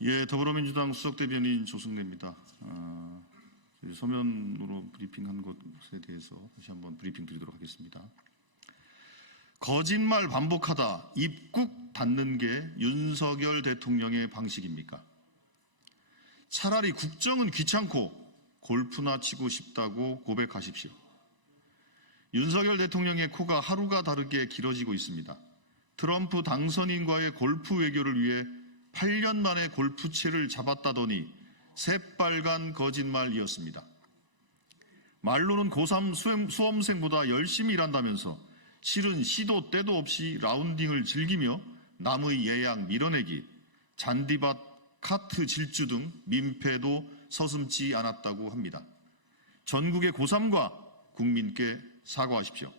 예, 더불어민주당 수석대변인 조승래입니다. 서면으로 브리핑한 것에 대해서 다시 한번 브리핑 드리도록 하겠습니다. 거짓말 반복하다 입국 닫는 게 윤석열 대통령의 방식입니까? 차라리 국정은 귀찮고 골프나 치고 싶다고 고백하십시오. 윤석열 대통령의 코가 하루가 다르게 길어지고 있습니다. 트럼프 당선인과의 골프 외교를 위해 8년 만에 골프채를 잡았다더니 새빨간 거짓말이었습니다. 말로는 고3 수험생보다 열심히 일한다면서 실은 시도 때도 없이 라운딩을 즐기며 남의 예약 밀어내기, 잔디밭 카트 질주 등 민폐도 서슴지 않았다고 합니다. 전국의 고3과 국민께 사과하십시오.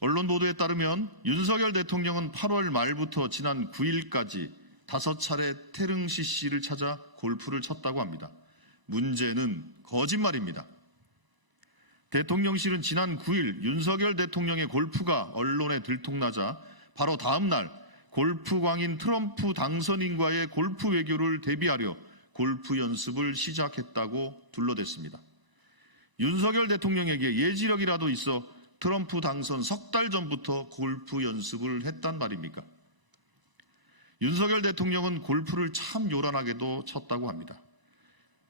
언론 보도에 따르면 윤석열 대통령은 8월 말부터 지난 9일까지 5차례 태릉 CC를 찾아 골프를 쳤다고 합니다. 문제는 거짓말입니다. 대통령실은 지난 9일 윤석열 대통령의 골프가 언론에 들통나자 바로 다음 날 골프광인 트럼프 당선인과의 골프 외교를 대비하려 골프 연습을 시작했다고 둘러댔습니다. 윤석열 대통령에게 예지력이라도 있어 트럼프 당선 석 달 전부터 골프 연습을 했단 말입니까? 윤석열 대통령은 골프를 참 요란하게도 쳤다고 합니다.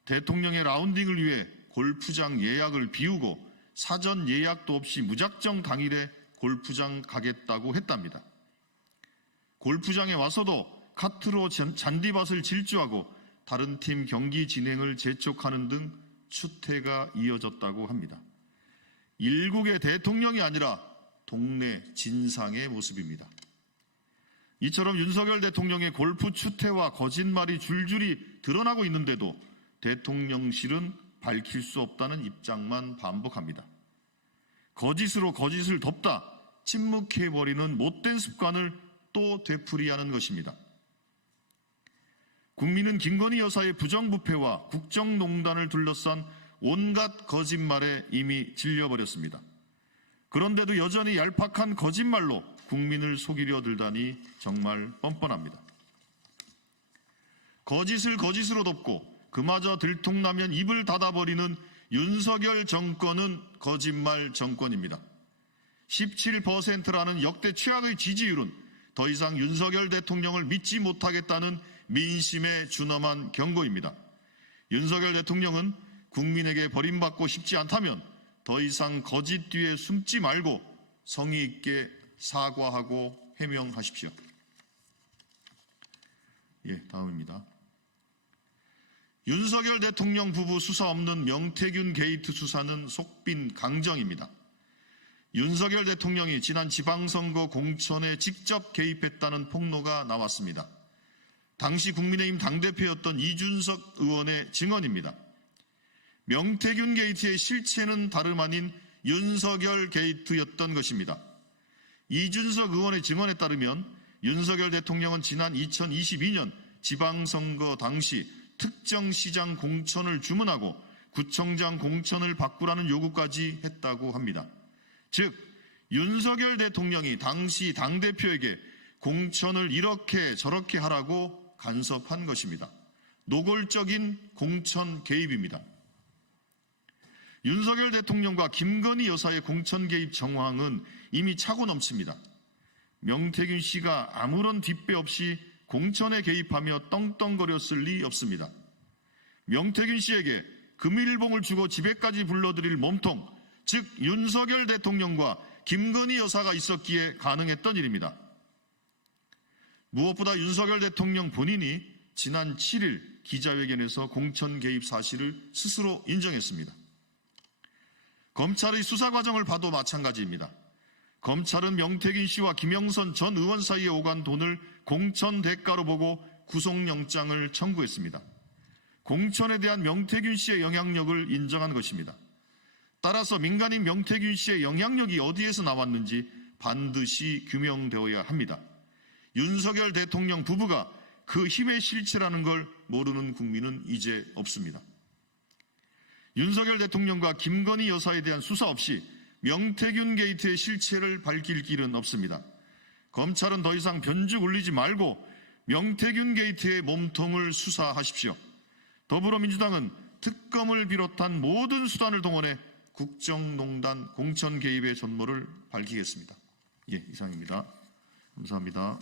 대통령의 라운딩을 위해 골프장 예약을 비우고 사전 예약도 없이 무작정 당일에 골프장 가겠다고 했답니다. 골프장에 와서도 카트로 잔디밭을 질주하고 다른 팀 경기 진행을 재촉하는 등 추태가 이어졌다고 합니다. 일국의 대통령이 아니라 동네 진상의 모습입니다. 이처럼 윤석열 대통령의 골프 추태와 거짓말이 줄줄이 드러나고 있는데도 대통령실은 밝힐 수 없다는 입장만 반복합니다. 거짓으로 거짓을 덮다 침묵해버리는 못된 습관을 또 되풀이하는 것입니다. 국민은 김건희 여사의 부정부패와 국정농단을 둘러싼 온갖 거짓말에 이미 질려버렸습니다. 그런데도 여전히 얄팍한 거짓말로 국민을 속이려 들다니 정말 뻔뻔합니다. 거짓을 거짓으로 덮고 그마저 들통나면 입을 닫아버리는 윤석열 정권은 거짓말 정권입니다. 17%라는 역대 최악의 지지율은 더 이상 윤석열 대통령을 믿지 못하겠다는 민심의 준엄한 경고입니다. 윤석열 대통령은 국민에게 버림받고 싶지 않다면 더 이상 거짓 뒤에 숨지 말고 성의 있게 사과하고 해명하십시오. 다음입니다. 윤석열 대통령 부부 수사 없는 명태균 게이트 수사는 속빈 강정입니다. 윤석열 대통령이 지난 지방선거 공천에 직접 개입했다는 폭로가 나왔습니다. 당시 국민의힘 당대표였던 이준석 의원의 증언입니다. 명태균 게이트의 실체는 다름 아닌 윤석열 게이트였던 것입니다. 이준석 의원의 증언에 따르면 윤석열 대통령은 지난 2022년 지방선거 당시 특정 시장 공천을 주문하고 구청장 공천을 바꾸라는 요구까지 했다고 합니다. 즉 윤석열 대통령이 당시 당대표에게 공천을 이렇게 저렇게 하라고 간섭한 것입니다. 노골적인 공천 개입입니다. 윤석열 대통령과 김건희 여사의 공천 개입 정황은 이미 차고 넘칩니다. 명태균 씨가 아무런 뒷배 없이 공천에 개입하며 떵떵거렸을 리 없습니다. 명태균 씨에게 금일봉을 주고 집에까지 불러들일 몸통, 즉 윤석열 대통령과 김건희 여사가 있었기에 가능했던 일입니다. 무엇보다 윤석열 대통령 본인이 지난 7일 기자회견에서 공천 개입 사실을 스스로 인정했습니다. 검찰의 수사 과정을 봐도 마찬가지입니다. 검찰은 명태균 씨와 김영선 전 의원 사이에 오간 돈을 공천 대가로 보고 구속영장을 청구했습니다. 공천에 대한 명태균 씨의 영향력을 인정한 것입니다. 따라서 민간인 명태균 씨의 영향력이 어디에서 나왔는지 반드시 규명되어야 합니다. 윤석열 대통령 부부가 그 힘의 실체라는 걸 모르는 국민은 이제 없습니다. 윤석열 대통령과 김건희 여사에 대한 수사 없이 명태균 게이트의 실체를 밝힐 길은 없습니다. 검찰은 더 이상 변죽 울리지 말고 명태균 게이트의 몸통을 수사하십시오. 더불어민주당은 특검을 비롯한 모든 수단을 동원해 국정농단 공천 개입의 전모를 밝히겠습니다. 예, 이상입니다. 감사합니다.